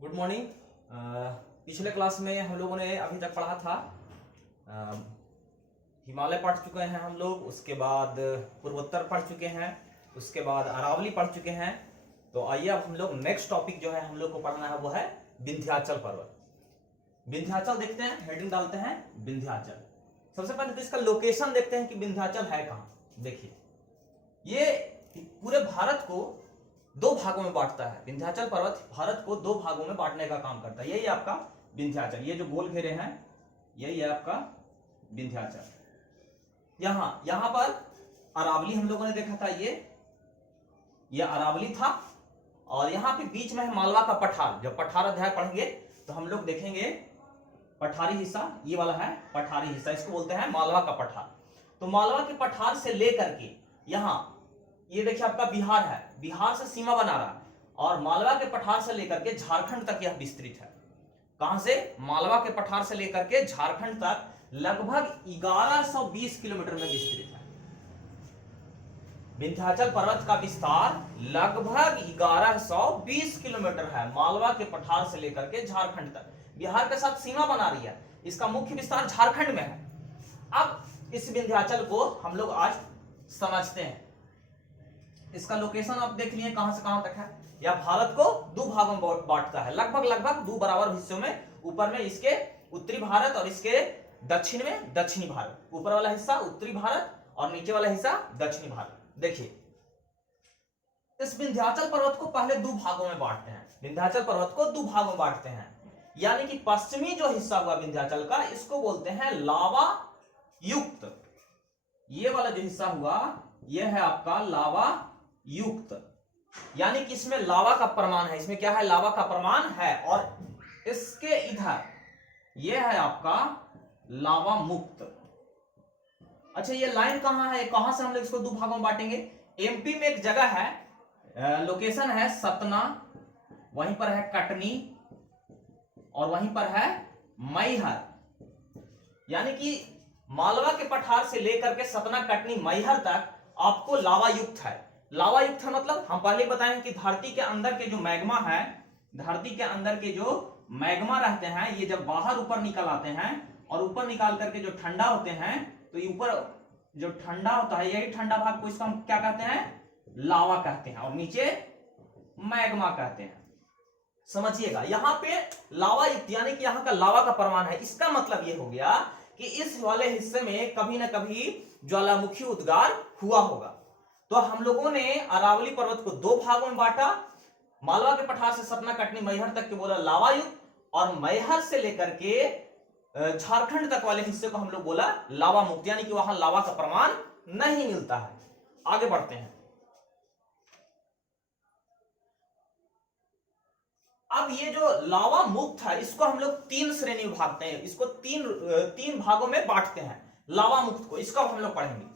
Good morning. पिछले class में हम लोगों ने अभी तक पढ़ा था हिमालय पढ़ चुके हैं हम लोग, उसके बाद पूर्वोत्तर पढ़ चुके हैं, उसके बाद अरावली पढ़ चुके हैं। तो आइए अब हम लोग नेक्स्ट टॉपिक जो है हम लोग को पढ़ना है वो है विंध्याचल पर्वत। विंध्याचल देखते हैं, हेडिंग डालते हैं विंध्याचल। सबसे पहले तो इसका लोकेशन देखते हैं कि विंध्याचल है कहाँ। देखिए, ये पूरे भारत को दो भागों में बांटता है। विंध्याचल पर्वत भारत को दो भागों में बांटने का काम करता है। यही आपका विंध्याचल, ये जो गोल घेरे हैं यही है आपका विंध्याचल। यहां पर अरावली हम लोगों ने देखा था, ये अरावली था, और यहां पे बीच में है मालवा का पठार। जब पठार अध्याय पढ़ेंगे तो हम लोग देखेंगे पठारी हिस्सा, ये वाला है पठारी हिस्सा, इसको बोलते हैं मालवा का पठार। तो मालवा के पठार से लेकर के यहां ये देखिए आपका बिहार है, बिहार से सीमा बना रहा है, और मालवा के पठार से लेकर के झारखंड तक यह विस्तृत है। कहां से? मालवा के पठार से लेकर के झारखंड तक लगभग 1120 किलोमीटर में विस्तृत है। विंध्याचल पर्वत का विस्तार लगभग 1120 किलोमीटर है, मालवा के पठार से लेकर के झारखंड तक। बिहार के साथ सीमा बना रही है, इसका मुख्य विस्तार झारखंड में है। अब इस विंध्याचल को हम लोग आज समझते हैं। इसका लोकेशन आप देख लिए कहां से कहां तक है। यह भारत को दो भागों में बांटता है, लगभग दो बराबर हिस्सों में। ऊपर में इसके उत्तरी भारत और इसके दक्षिण में दक्षिणी भारत। ऊपर वाला हिस्सा उत्तरी भारत और नीचे वाला हिस्सा दक्षिणी भारत। देखिए, इस विंध्याचल पर्वत को पहले दो भागों में बांटते हैं। विंध्याचल पर्वत को दो भागों में बांटते हैं, यानी कि पश्चिमी जो हिस्सा हुआ विंध्याचल का, इसको बोलते हैं लावा युक्त। ये वाला जो हिस्सा हुआ यह है आपका लावा युक्त, यानी कि इसमें लावा का प्रमाण है। इसमें क्या है? लावा का प्रमाण है। और इसके इधर यह है आपका लावा मुक्त। अच्छा, ये लाइन कहां है? कहां से हम लोग इसको दो भागों में बांटेंगे? एमपी में एक जगह है, लोकेशन है सतना, वहीं पर है कटनी, और वहीं पर है मैहर। यानी कि मालवा के पठार से लेकर के सतना, कटनी, मैहर तक आपको लावा युक्त है। लावा युक्त है मतलब हम पहले बताए कि धरती के अंदर के जो मैग्मा है, धरती के अंदर के जो मैग्मा रहते हैं, ये जब बाहर ऊपर निकल आते हैं और ऊपर निकाल करके जो ठंडा होते हैं, तो ऊपर जो ठंडा होता है, यही ठंडा भाग को इसको हम क्या कहते हैं? लावा कहते हैं, और नीचे मैग्मा कहते हैं। समझिएगा, यहां पे लावा युक्त यानी कि यहां का लावा का प्रमाण है। इसका मतलब ये हो गया कि इस वाले हिस्से में कभी ना कभी ज्वालामुखी उद्गार हुआ होगा। तो हम लोगों ने अरावली पर्वत को दो भागों में बांटा। मालवा के पठार से सतना, कटनी, मैहर तक के बोला लावा युक्त, और मैहर से लेकर के झारखंड तक वाले हिस्से को हम लोग बोला लावा मुक्त, यानी कि वहां लावा का प्रमाण नहीं मिलता है। आगे बढ़ते हैं। अब ये जो लावा मुक्त है, इसको हम लोग तीन श्रेणी में भागते हैं, इसको तीन भागों में बांटते हैं। लावा मुक्त को, इसका हम लोग पढ़ेंगे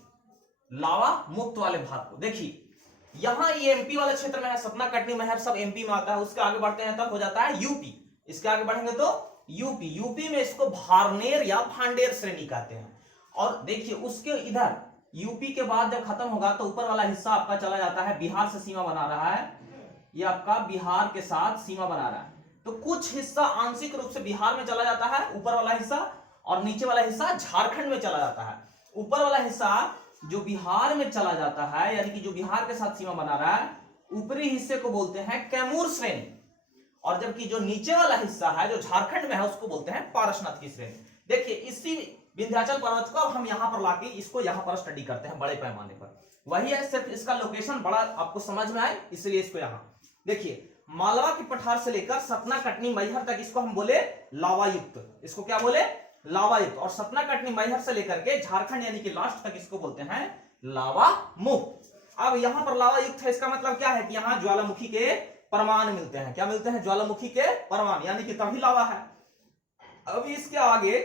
लावा मुक्त वाले भाग को। देखिए, यहां ये एमपी वाले क्षेत्र में है, सतना, कटनी, मैहर सब एमपी में आता है। उसके आगे बढ़ते हैं तब हो जाता है यूपी। इसके आगे बढ़ेंगे तो यूपी। यूपी में इसको भारनेर या भांडेर श्रेणी कहते हैं। और देखिए, उसके इधर यूपी के बाद जब खत्म होगा तो ऊपर वाला हिस्सा आपका चला जाता है, बिहार से सीमा बना रहा है, ये आपका बिहार के साथ सीमा बना रहा है। तो कुछ हिस्सा आंशिक रूप से बिहार में चला जाता है, ऊपर वाला हिस्सा, और नीचे वाला हिस्सा झारखंड में चला जाता है। ऊपर वाला हिस्सा जो बिहार में चला जाता है, यानी कि जो बिहार के साथ सीमा बना रहा है, ऊपरी हिस्से को बोलते हैं कैमूर श्रेणी, और जबकि जो नीचे वाला हिस्सा है जो झारखंड में है उसको बोलते हैं पारसनाथ की श्रेणी। देखिए, इसी विंध्याचल पर्वत को हम यहां पर लाके इसको यहां पर स्टडी करते हैं बड़े पैमाने पर। वही है, सिर्फ इसका लोकेशन बड़ा आपको समझ में आए इसलिए इसको यहां देखिए। मालवा के पठार से लेकर सतना, कटनी, मैहर तक इसको हम बोले लावा युक्त। इसको क्या बोले? लावा युक्त। और सतना, कटनी, मैहर से लेकर के झारखंड यानी कि लास्ट तक इसको बोलते हैं लावा मुक्त। अब यहां पर लावा युक्त है, इसका मतलब क्या है कि यहां ज्वालामुखी के प्रमाण मिलते हैं। क्या मिलते हैं? ज्वालामुखी के प्रमाण, यानी कि तभी लावा है। अब इसके आगे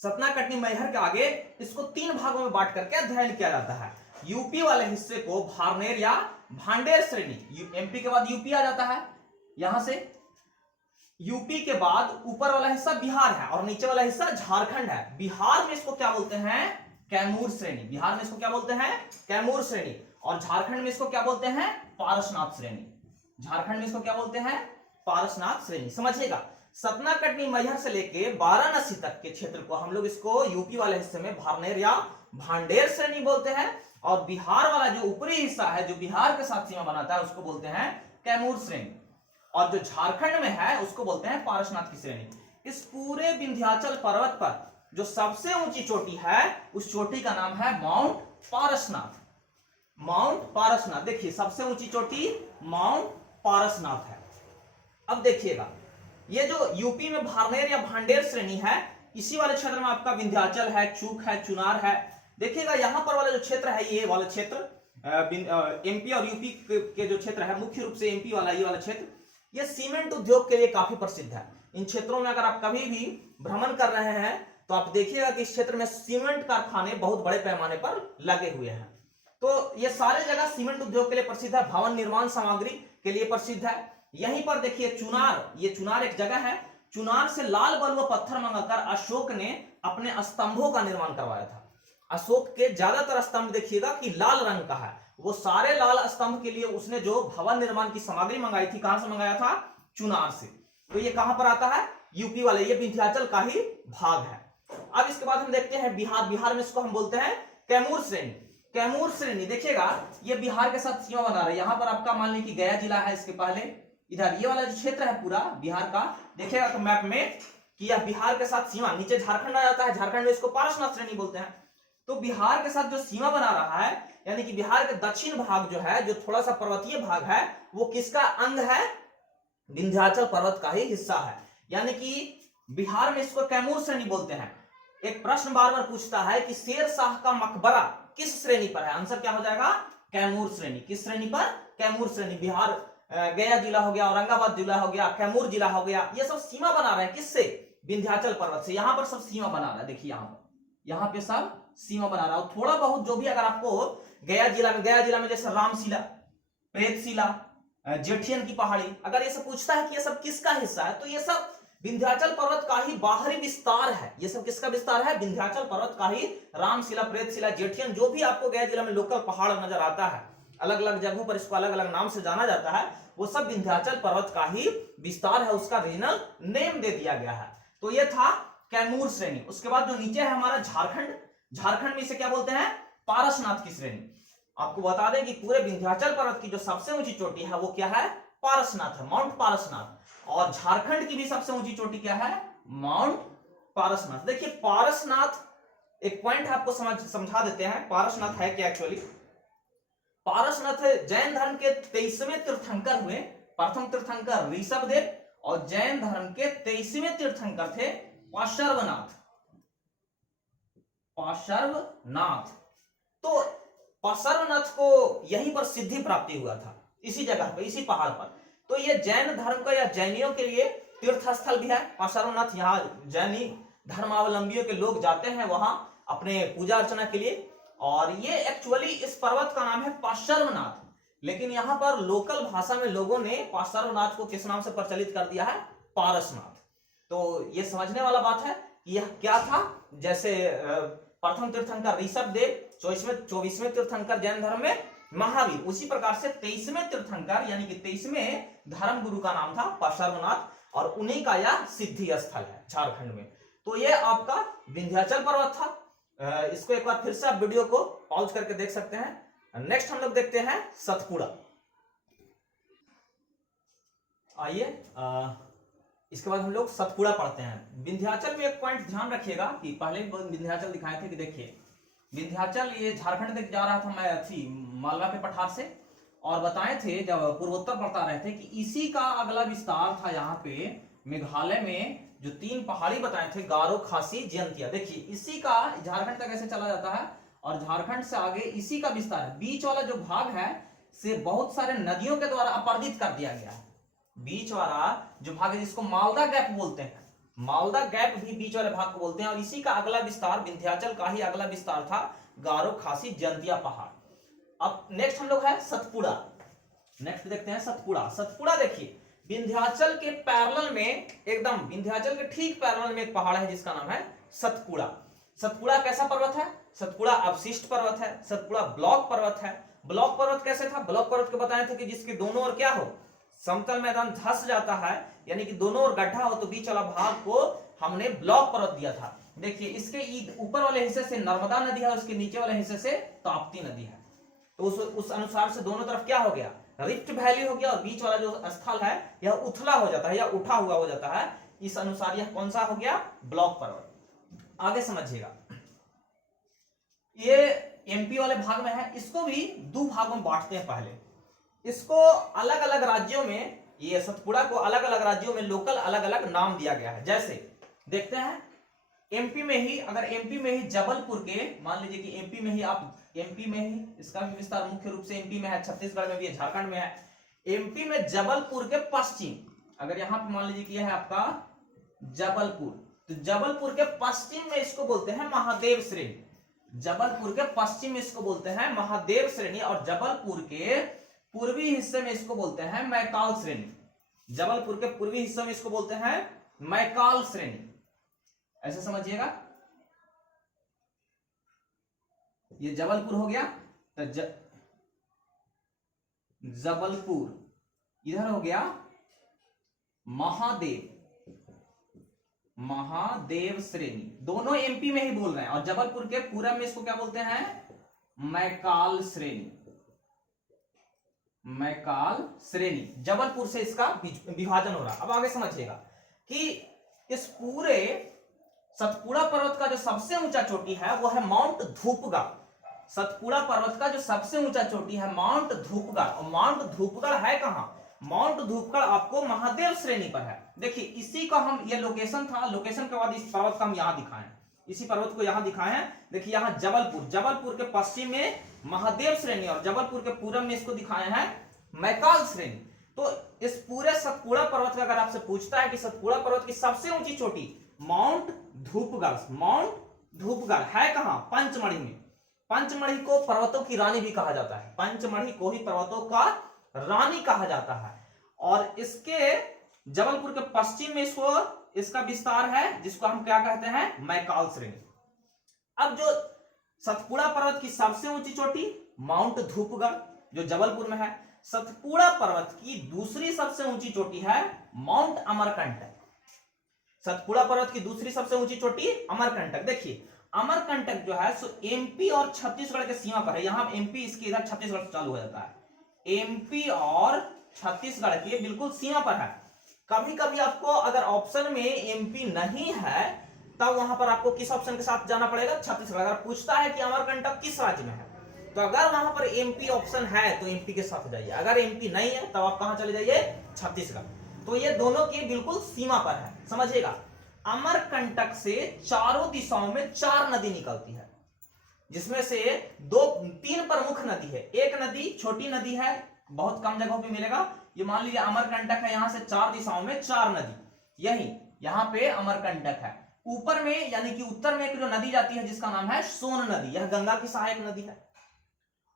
सतना, कटनी, मैहर के आगे इसको तीन भागों में बांट करके अध्ययन किया जाता है। यूपी वाले हिस्से को भारनेर या भांडेर श्रेणी, एमपी के बाद यूपी आ जाता है, यहां से यूपी के बाद ऊपर वाला हिस्सा बिहार है और नीचे वाला हिस्सा झारखंड है। बिहार में इसको क्या बोलते हैं? कैमूर श्रेणी। बिहार में इसको क्या बोलते हैं? कैमूर श्रेणी। और झारखंड में इसको क्या बोलते हैं? पारसनाथ श्रेणी। झारखंड में इसको क्या बोलते हैं? पारसनाथ श्रेणी। समझिएगा, सतना कटनी मैहर से लेके वाराणसी तक के क्षेत्र को हम लोग इसको यूपी वाले हिस्से में भारनेर या भांडेर श्रेणी बोलते हैं, और बिहार वाला जो ऊपरी हिस्सा है जो बिहार के साथ सीमा बनाता है उसको बोलते हैं कैमूर श्रेणी, और जो झारखंड में है उसको बोलते हैं पारसनाथ की श्रेणी। इस पूरे विंध्याचल पर्वत पर जो सबसे ऊंची चोटी है उस चोटी का नाम है माउंट पारसनाथ। माउंट पारसनाथ, देखिए सबसे ऊंची चोटी माउंट पारसनाथ है। अब देखिएगा, ये जो यूपी में भारनेर या भांडेर श्रेणी है, इसी वाले क्षेत्र में आपका विंध्याचल है, चूक है, चुनार है। देखिएगा यहाँ पर वाला जो क्षेत्र है, ये वाला क्षेत्र एमपी और यूपी के जो क्षेत्र है, मुख्य रूप से एमपी वाला ये वाला क्षेत्र, ये सीमेंट उद्योग के लिए काफी प्रसिद्ध है। इन क्षेत्रों में अगर आप कभी भी भ्रमण कर रहे हैं तो आप देखिएगा कि इस क्षेत्र में सीमेंट कारखाने बहुत बड़े पैमाने पर लगे हुए हैं। तो ये सारे जगह सीमेंट उद्योग के लिए प्रसिद्ध है, भवन निर्माण सामग्री के लिए प्रसिद्ध है। यहीं पर देखिए चुनार, ये चुनार एक जगह है, चुनार से लाल बलुआ पत्थर मंगाकर अशोक ने अपने स्तंभों का निर्माण करवाया था। अशोक के ज्यादातर स्तंभ देखिएगा कि लाल रंग का है, वो सारे लाल स्तंभ के लिए उसने जो भवन निर्माण की सामग्री मंगाई थी, कहां से मंगाया था? चुनार से। तो ये कहां पर आता है? यूपी वाले, ये विंध्याचल का ही भाग है। अब इसके बाद हम देखते हैं बिहार। बिहार में इसको हम बोलते हैं कैमूर श्रेणी। कैमूर श्रेणी देखिएगा ये बिहार के साथ सीमा बना रहा है। यहां पर आपका मान लीजिए कि गया जिला है, इसके पहले इधर ये वाला जो क्षेत्र है पूरा बिहार का, देखिएगा तो मैप में कि यह बिहार के साथ सीमा, नीचे झारखंड आ जाता है, झारखंड में इसको पारसनाथ श्रेणी बोलते हैं। तो बिहार के साथ जो सीमा बना रहा है, यानी कि बिहार के दक्षिण भाग जो है, जो थोड़ा सा पर्वतीय भाग है, वो किसका अंग है? विंध्याचल पर्वत का ही हिस्सा है। यानी कि बिहार में इसको कैमूर श्रेणी बोलते हैं। एक प्रश्न बार बार पूछता है कि शेर शाह का मकबरा किस श्रेणी पर है? आंसर क्या हो जाएगा? कैमूर श्रेणी। किस श्रेणी पर? कैमूर श्रेणी। बिहार गया जिला हो गया, औरंगाबाद जिला हो गया, कैमूर जिला हो गया, ये सब सीमा बना रहे हैं किससे? विंध्याचल पर्वत से। यहां पर सब सीमा बना रहा है, देखिए यहाँ पे सब सीमा बना रहा है। थोड़ा बहुत जो भी अगर आपको गया जिला में जैसे रामशिला, प्रेतशिला, जेठियन की पहाड़ी, अगर ये सब पूछता है कि ये सब किसका हिस्सा है, तो ये सब विंध्याचल पर्वत का ही बाहरी विस्तार है। ये सब किसका विस्तार है? विंध्याचल पर्वत का ही। रामशिला, प्रेतशिला, जेठियन, जो भी आपको गया जिला में लोकल पहाड़ नजर आता है, अलग अलग जगहों पर इसको अलग अलग नाम से जाना जाता है, वो सब विंध्याचल पर्वत का ही विस्तार है, उसका रीजनल नेम दे दिया गया है। तो ये था कैमूर श्रेणी। उसके बाद जो नीचे है हमारा झारखंड, झारखंड में इसे क्या बोलते हैं? पारसनाथ की श्रेणी। आपको बता दें कि पूरे विंध्याचल पर्वत की जो सबसे ऊंची चोटी है वो क्या है? पारसनाथ है, माउंट पारसनाथ। और झारखंड की भी सबसे ऊंची चोटी क्या है? माउंट पारसनाथ। देखिए पारसनाथ, एक पॉइंट आपको समझा देते हैं, पारसनाथ है क्या एक्चुअली। पारसनाथ जैन धर्म के 23वें तीर्थंकर हुए। प्रथम तीर्थंकर ऋषभदेव, और जैन धर्म के 23वें तीर्थंकर थे पार्श्वनाथ। पार्श्वनाथ, तो पार्श्वनाथ को यहीं पर सिद्धि प्राप्ति हुआ था, इसी जगह पर, इसी पहाड़ पर। तो ये जैन धर्म का या जैनियों के लिए तीर्थ स्थल भी है पार्श्वनाथ। यहाँ जैनी धर्मावलंबियों के लोग जाते हैं वहां अपने पूजा अर्चना के लिए। और ये एक्चुअली इस पर्वत का नाम है पार्श्वनाथ, लेकिन यहाँ पर लोकल भाषा में लोगों ने पार्श्वनाथ को किस नाम से प्रचलित कर दिया है? पारसनाथ। तो ये समझने वाला बात है कि यह क्या था। जैसे प्रथम तीर्थंकर ऋषभदेव, 24वें तीर्थंकर जैन धर्म में महावीर, उसी प्रकार से 23वें तीर्थंकर यानी कि 23वें धर्म गुरु का नाम था पार्श्वनाथ, और उन्हीं का यह सिद्धि स्थल है झारखंड में। तो ये आपका विंध्याचल पर्वत था। इसको एक बार फिर से आप वीडियो को पॉज करके देख सकते हैं। नेक्स्ट हम लोग देखते हैं सतपुड़ा। आइए इसके बाद हम लोग सतपुड़ा पढ़ते हैं। विंध्याचल में एक पॉइंट ध्यान रखिएगा कि पहले विंध्याचल दिखाए थे कि देखिए विंध्याचल ये झारखंड तक जा रहा था, मैं थी मालवा के पठार से, और बताए थे जब पूर्वोत्तर पढ़ता रहे थे कि इसी का अगला विस्तार था यहाँ पे मेघालय में जो 3 पहाड़ी बताए थे, गारो, खासी, जयंतिया। देखिए इसी का झारखंड तक ऐसे चला जाता है, और झारखंड से आगे इसी का विस्तार है। बीच वाला जो भाग है से बहुत सारे नदियों के द्वारा अपरदित कर दिया गया है। बीच वाला जो भाग है जिसको मालदा गैप बोलते हैं, मालदा गैप भी बीच वाले भाग को बोलते हैं। और इसी का अगला विस्तार, विंध्याचल का ही अगला विस्तार था गारो, खासी, जयंतिया पहाड़। अब नेक्स्ट हम लोग है सतपुड़ा। नेक्स्ट देखते हैं सतपुड़ा। सतपुड़ा देखिए विंध्याचल के पैरेलल में, एकदम विंध्याचल के ठीक पैरेलल में एक पहाड़ है जिसका नाम है सतपुड़ा। सतपुड़ा कैसा पर्वत है? सतपुड़ा अवशिष्ट पर्वत है, सतपुड़ा ब्लॉक पर्वत है। ब्लॉक पर्वत कैसे था? ब्लॉक पर्वत के बताए थे कि जिसके दोनों ओर क्या हो? समतल मैदान धंस जाता है, यानी कि दोनों ओर गड्ढा हो, तो बीच वाला भाग को हमने ब्लॉक पर्वत दिया था। देखिए इसके ऊपर वाले हिस्से से नर्मदा नदी है, उसके नीचे वाले हिस्से से ताप्ती नदी है। तो उस अनुसार से दोनों तरफ क्या हो गया, रिफ्ट वैली हो गया, और बीच वाला जो स्थल है यह उथला हो जाता है या उठा हुआ हो जाता है। इस अनुसार यह कौन सा हो गया, ब्लॉक पर्वत। आगे समझिएगा, ये एमपी वाले भाग में है, इसको भी दो भागों में बांटते हैं। पहले इसको अलग अलग राज्यों में, ये सतपुड़ा को अलग अलग राज्यों में लोकल अलग अलग नाम दिया गया है। जैसे देखते हैं एमपी में ही, अगर एमपी में ही जबलपुर के, मान लीजिए कि एमपी में ही एमपी में ही, इसका भी विस्तार मुख्य रूप से एमपी में है, छत्तीसगढ़ में भी है, झारखंड में है। एमपी में जबलपुर के पश्चिम, अगर यहां पे मान लीजिए कि यह है आपका जबलपुर, तो जबलपुर के पश्चिम में इसको बोलते हैं महादेव श्रेणी। जबलपुर के पश्चिम में इसको बोलते हैं महादेव श्रेणी, और जबलपुर के पूर्वी हिस्से में इसको बोलते हैं मैकाल श्रेणी। जबलपुर के पूर्वी हिस्से में इसको बोलते हैं मैकाल श्रेणी। ऐसे समझिएगा, ये जबलपुर हो गया, तो जबलपुर इधर हो गया महादेव श्रेणी, दोनों एमपी में ही बोल रहे हैं। और जबलपुर के पूरब में इसको क्या बोलते हैं, मैकाल श्रेणी। मैकाल श्रेणी, जबलपुर से इसका विभाजन हो रहा। अब आगे समझिएगा कि इस पूरे सतपुड़ा पर्वत का जो सबसे ऊंचा चोटी है वो है माउंट धूपगढ़। सतपुड़ा पर्वत का जो सबसे ऊंचा चोटी है माउंट धूपगढ़, और माउंट धूपगढ़ है कहां, माउंट धूपगढ़ आपको महादेव श्रेणी पर है। देखिए इसी का हम, ये लोकेशन था, लोकेशन के बाद इस पर्वत का हम यहां दिखाएं, इसी पर्वत को यहां दिखाए हैं। देखिए यहां जबलपुर के पश्चिम में महादेव श्रेणी, और जबलपुर के पूरब में इसको दिखाए हैं मैकाल श्रेणी। तो इस पूरे सतपुड़ा पर्वत का अगर आपसे पूछता है कि सतपुड़ा पर्वत की सबसे ऊंची चोटी माउंट धूपगढ़ है कहां, पंचमढ़ी में। पंचमढ़ी को पर्वतों की रानी भी कहा जाता है, पंचमढ़ी को ही पर्वतों का रानी कहा जाता है। और इसके जबलपुर के पश्चिम में इसका विस्तार है, जिसको हम क्या कहते हैं, मैकाल श्रेणी। अब जो सतपुड़ा पर्वत की सबसे ऊंची चोटी माउंट धूपगढ़ जो जबलपुर में है, सतपुड़ा पर्वत की दूसरी सबसे ऊंची चोटी है माउंट अमरकंटक। सतपुड़ा पर्वत की दूसरी सबसे ऊंची चोटी अमरकंटक। देखिए अमरकंटक जो है सो एमपी और छत्तीसगढ़ के सीमा पर है, यहां एमपी, इसके इधर छत्तीसगढ़ चालू हो जाता है। एमपी और छत्तीसगढ़ के बिल्कुल सीमा पर है। कभी कभी आपको अगर ऑप्शन में एमपी नहीं है तब वहां पर आपको किस ऑप्शन के साथ जाना पड़ेगा, छत्तीसगढ़। अगर पूछता है कि अमरकंटक किस राज्य में है, तो अगर वहां पर एमपी ऑप्शन है तो एमपी के साथ जाइए, अगर एमपी नहीं है तब आप कहां चले जाइए, छत्तीसगढ़। तो ये दोनों की बिल्कुल सीमा पर है, समझिएगा। अमरकंटक से चारों दिशाओं में 4 नदी निकलती है, जिसमें से 3 प्रमुख नदी है। एक नदी छोटी नदी है, बहुत कम जगहों पे मिलेगा। ये मान लीजिए अमरकंटक है, यहां से 4 दिशाओं में 4 नदी, यही यहां पे अमरकंटक है। ऊपर में यानी कि उत्तर में एक जो नदी जाती है जिसका नाम है सोन नदी, यह गंगा की सहायक नदी है।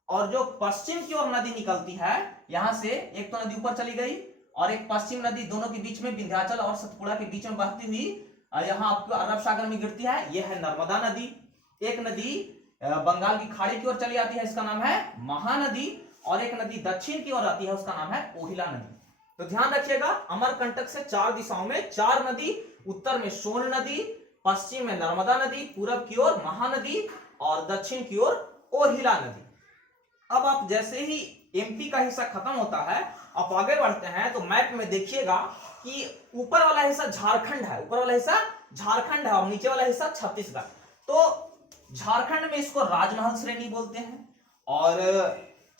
और जो पश्चिम की ओर नदी निकलती है, यहां से एक तो नदी ऊपर चली गई और एक पश्चिम नदी, दोनों के बीच में विंध्याचल और सतपुड़ा के बीच में बहती हुई यहां आपको अरब सागर में गिरती है, यह है नर्मदा नदी। एक नदी बंगाल की खाड़ी की ओर चली आती है, इसका नाम है महानदी। और एक नदी दक्षिण की ओर आती है, उसका नाम है कोहिला नदी। तो ध्यान रखिएगा, अमरकंटक से 4 दिशाओं में 4 नदी, उत्तर में सोन नदी, पश्चिम में नर्मदा नदी, पूरब की ओर महानदी और दक्षिण की ओर कोहिला नदी। अब आप जैसे ही एमपी का हिस्सा खत्म होता है, आप आगे बढ़ते हैं तो मैप में देखिएगा कि ऊपर वाला हिस्सा झारखंड है, ऊपर वाला हिस्सा झारखंड है और नीचे वाला हिस्सा छत्तीसगढ़। तो झारखंड में इसको राजमहल श्रेणी बोलते हैं और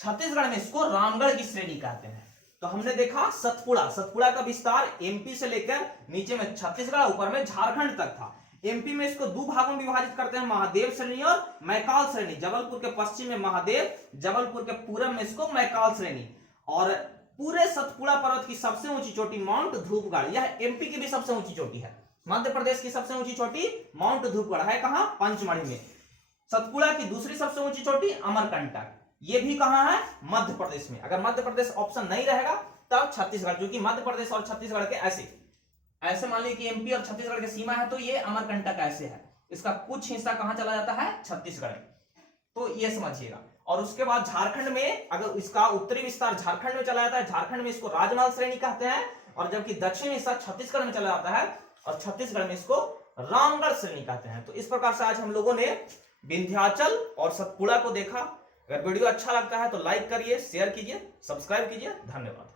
छत्तीसगढ़ में इसको रामगढ़ की श्रेणी कहते हैं। तो हमने देखा सतपुड़ा का विस्तार एमपी से लेकर नीचे में छत्तीसगढ़, ऊपर में झारखंड तक था। एमपी में इसको 2 भागों में विभाजित करते हैं, महादेव श्रेणी और मैकाल श्रेणी। जबलपुर के पश्चिम में महादेव, जबलपुर के पूरब में इसको मैकाल श्रेणी। और पूरे सतपुड़ा पर्वत की सबसे ऊंची चोटी माउंट धूपगढ़, यह एमपी की भी सबसे ऊंची चोटी है। मध्य प्रदेश की सबसे ऊंची चोटी माउंट धूपगढ़ है कहां, पंचमढ़ी में। सतपुड़ा की दूसरी सबसे ऊंची चोटी अमरकंटक, ये भी कहां है, मध्य प्रदेश में। अगर मध्य प्रदेश ऑप्शन नहीं रहेगा तब छत्तीसगढ़, क्योंकि मध्य प्रदेश और छत्तीसगढ़ के ऐसे मान लीजिए कि एमपी और छत्तीसगढ़ की सीमा है, तो ये अमरकंटक ऐसे है, इसका कुछ हिस्सा कहां चला जाता है, छत्तीसगढ़। तो ये समझिएगा। और उसके बाद झारखंड में अगर इसका उत्तरी विस्तार झारखंड में चला जाता है, झारखंड में इसको राजमाल श्रेणी कहते हैं, और जबकि दक्षिणी हिस्सा छत्तीसगढ़ में चला जाता है और छत्तीसगढ़ में इसको रामगढ़ श्रेणी कहते हैं। तो इस प्रकार से आज हम लोगों ने विंध्याचल और सतपुड़ा को देखा। अगर वीडियो अच्छा लगता है तो लाइक करिए, शेयर कीजिए, सब्सक्राइब कीजिए। धन्यवाद।